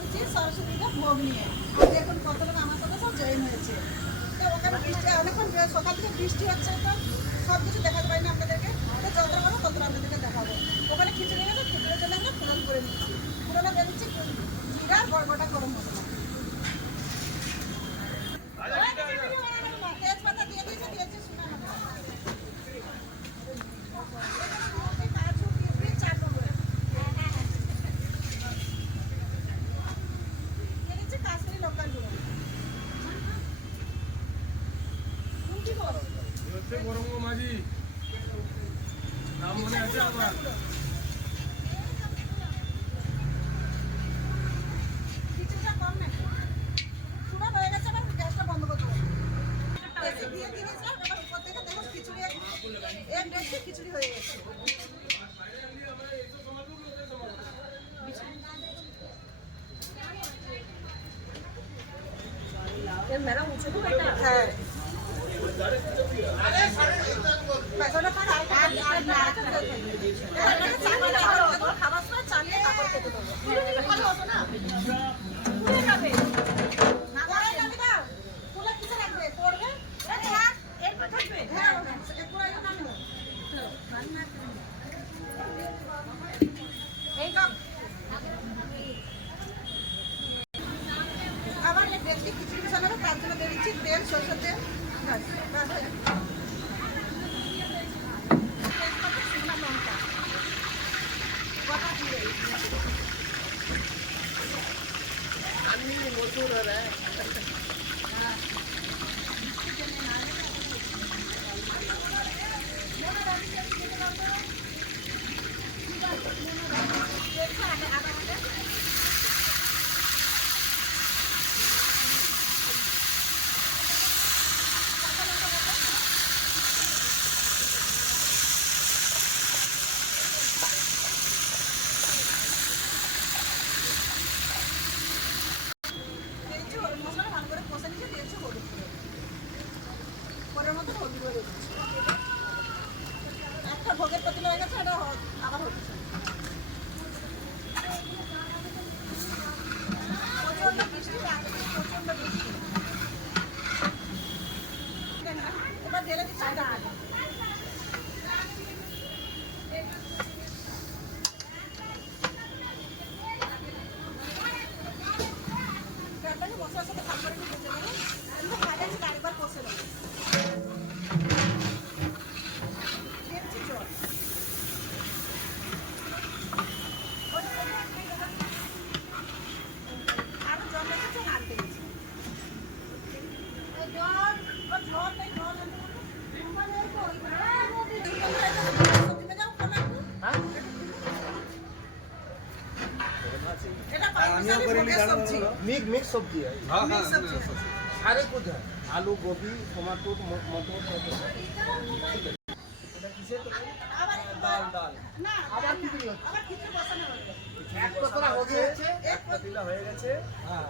দিচ্ছি সরস্বতীকে ভোগ নিয়ে। আর দেখুন কত লোক আমার সাথে সব জয়েন হয়েছে। তো ওখানে বৃষ্টি, অনেকক্ষণ সকাল থেকে বৃষ্টি হচ্ছে তো সব কিছু দেখাতে পারিনি আপনাদেরকে। তো যতটা পারব ততটা আপনাদেরকে দেখাবো। ওখানে খিচুড়ি গেছে খিচুড়ির জন্য আমরা ফুরন করে নিচ্ছি। ফোড়নে দিয়ে দিচ্ছি জিরা আর গড়গড়া গরম মশলা। হচ্ছে গরম মাঝি। নাম মনে আছে আমার? শুকনো হয়ে গেছে, এবার গ্যাসটা বন্ধ Thank you. একটা ভোগের পাতিল হয়ে গেছে এটা আবার হচ্ছে প্রচণ্ড বৃষ্টি রাতে প্রচণ্ড বৃষ্টি এবার ঢেলে দিচ্ছি ডাল ডালটাকে মশলার সাথে ভালো করে একটু ভেজে নেব কিন্তু ভাজাচ্ছি আরেকবার কষে নেব দিচ্ছি জল আরও জল রেখেছে আনতে গেছি জল ও জল নেই জল আনতে সবজি ভেজাও খোলা এটা পাকিস্তানি ভোগের সবজি মিক্স মিক্স সবজি है মিক্স সবজি सारे कुछ है आलू गोभी टमाटो म- मटर আবার ডাল ডাল না আবার খিচুড়ি আবার খিচুড়ি বসানো হবে এক পতলা हो গেছে এক পাতিলা হয়ে গেছে হ্যাঁ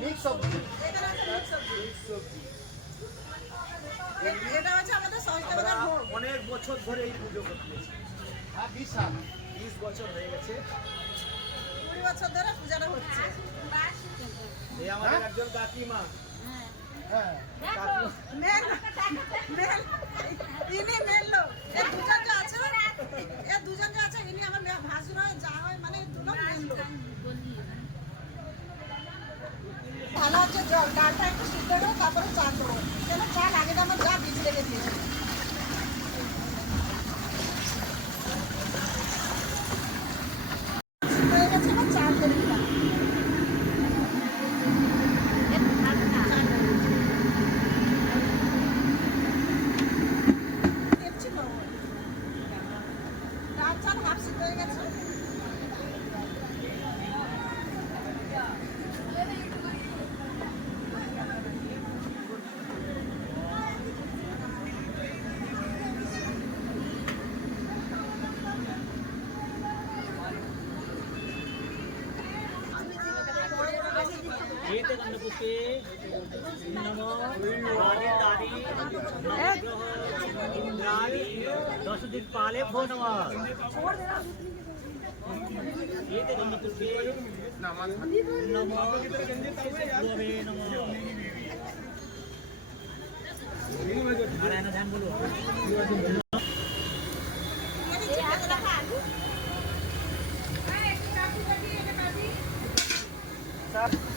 মিক্স সবজি এখানে আছে মিক্স সবজি মিক্স সবজি এ- এটা হচ্ছে আমাদের সহজটা বাজার ভোগ অনেক বছর ধরে এই পুজো করতেছি হ্যাঁ বিশ সাল বিশ বছর হয়ে গেছে কুড়ি বছর ধরে পূজাটা হচ্ছে। এই আমাদের একজন কাকিমা। হ্যাঁ। মেন মেন ইনি মেন লোক। এ দুজন যে আছে এ দুজন যে আছে ইনি আমার ভাসুর হয় যা হয় মানে দুজন মেন লোক। ভালো হচ্ছে জল ডালটা একটু সিদ্ধ দেবো তারপরে চা দেবো কেন? চাল আগে তো আমার যা বীজ লেগে দিয়েছে ಏತಗಂಧಪುಕ್ಕೆ ನಮೋ ಆದಿತಾರಿ ಇಂದ್ರಾದಿ ದಶ ದಿಕ್ಪಾಲೆ ಭೋ ನಮಃ ಏತಗಂಧಪುಕ್ಕೆ ನಮೋ ಗೋವೇ ನಮಃ ನಾರಾಯಣ ಧ್ಯಾನ ಬೋಲೋ Stop.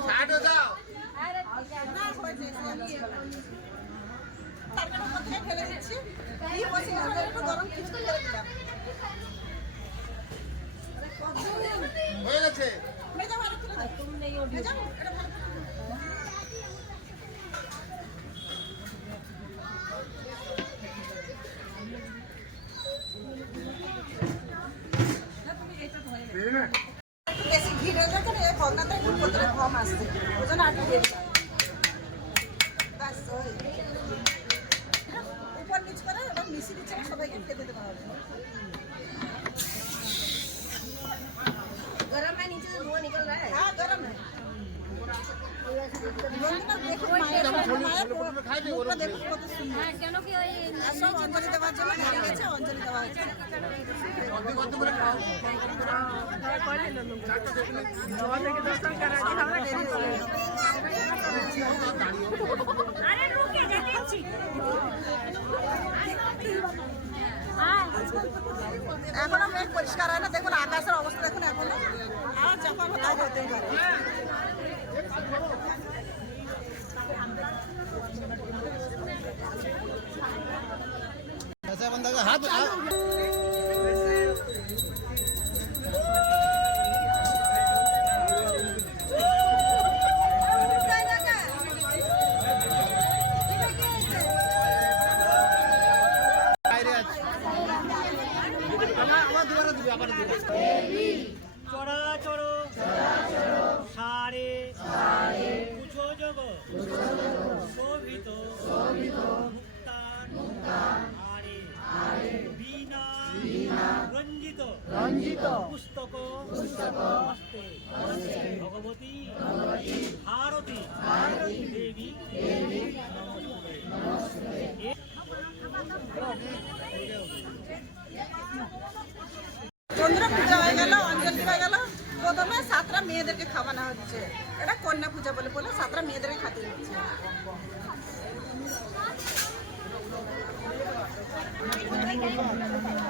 মা লেগে ফেলে দিচ্ছি এই বসে একটু গরম কিছু করে দিলাম হয়ে গেছে। মেজা ভালো করে দাও মেজা এখনো মেঘ পরিষ্কার হয় না দেখুন আকাশের অবস্থা দেখুন এখনো আর যখন তাও হতেই পারে ऐसा बंदा का हाथ রঞ্জিত। রঞ্জিত। পুস্তক হস্তে। ভগবতী ভারতী। দেবী নমস্তে। চন্দ্র পূজা হয়ে গেল অঞ্জলি হয়ে গেল। প্রথমে সাতটা মেয়েদেরকে খাওয়ানো হচ্ছে। এটা কন্যা পূজা বলে বলে সাতটা মেয়েদেরকে খাতে দিচ্ছে। হ্যাঁ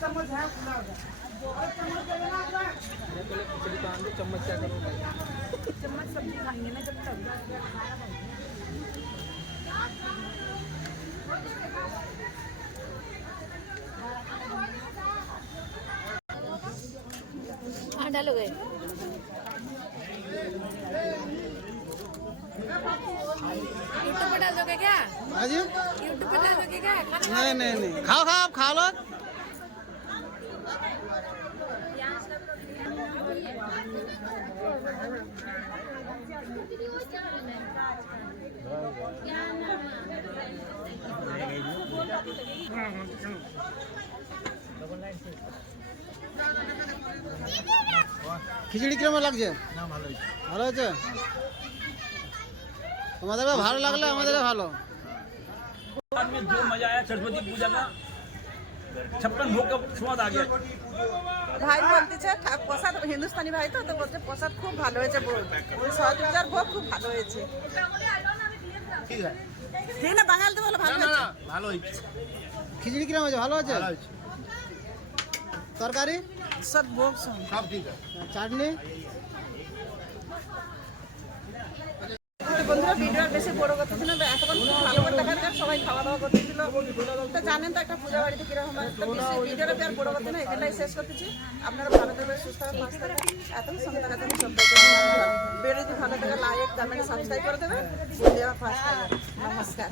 चम्मच है चम्मच क्या चम्मच सब्ज़ी खाएँगे ना जब तक। हाँ डालोगे पे क्या? हाँ यूट्यूब पे डालोगे क्या? नहीं नहीं नहीं। खाओ खाओ आप खा लो। খিচুড়ি কিরকম লাগছে ভালো হয়েছে তোমাদের ভালো লাগলে আমাদের ভালো में जो मजा आया सरस्वती पूजा का छप्पन भोग का स्वाद आ गया ভাই বলতেছে ঠা- প্রসাদ হিন্দুস্তানি ভাই তো তো বলছে প্রসাদ খুব ভালো হয়েছে ভোগ সরস্বতী পূজার ভোগ খুব ভালো হয়েছে ঠিক আছে ঠিক না বাঙালিতে বলে ভালো না না হয়েছে না ভালো হয়েছে খিচুড়ি কিরকম হয়েছে ভালো হয়েছে ভালো হয়েছে তরকারি সব ভোগ সব সব ঠিক আছে চাটনি তো বন্ধুরা বেশি বড় কথা ছিল এতক্ষণ ভালো করে সবাই খাওয়া দাওয়া করতেছিল তো জানেন তো একটা পূজা বাড়িতে কীরকম হয় কথা না এখানটাই শেষ করতেছি। আপনারা ভালো সুস্থ থাকবেন, পাশে থাকবেন। এত সঙ্গে থাকার জন্য সবাইকে ভিডিও যদি ভালো থাকে লাইক করে দেবেন। ফার্স্ট নমস্কার।